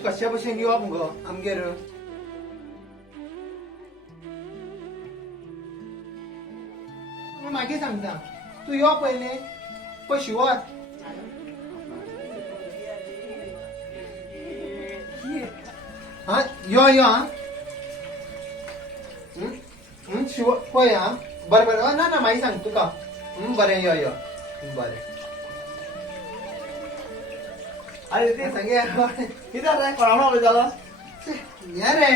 अशी कशा भशेन यो मुगो आमगेर मी मागे सांगता तू यो पहिले कशी वच हा यो यो हा शिव पळय हा बरें बरें ना ना मागीर सांग तुका बरें यो यो बरें अरे ते सांगे किती रे कोणा उलयतालो या रे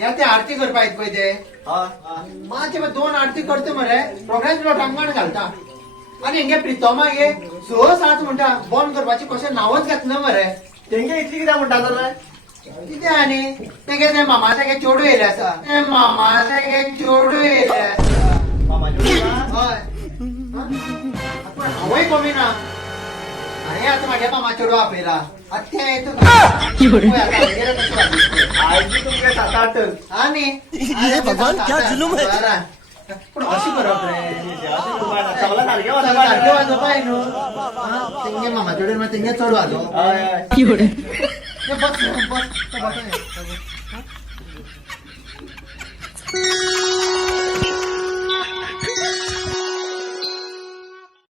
या ते आरती करपा येत पळय ते हा माझे दोन आरती करता मरे प्रोग्राम तुला टांगण घालता आणि हेंगे प्रितोमा गे स सात म्हणटा बंद करपाचे कशें नांवच घेतलं मरे तेंगे इतली कित्याक म्हणटा तर रे कितें आनी तेगे ते मामाचे चेडू येयले आसा ते मामाचे चेडू येयले आसा मामाचे हय पूण हांवूय कमी ना हांवें आतां म्हागे मामा चेडू आपयला आतां तें येता आयजी तुमगे 7-8 आनी भगवान क्या जुलूम है पूण अशी करप रे सगळं सारखें सारकें वाजोवपाय न्हू तेंगे मामा चेडून तेंगे चड वाजो हय बस बस बस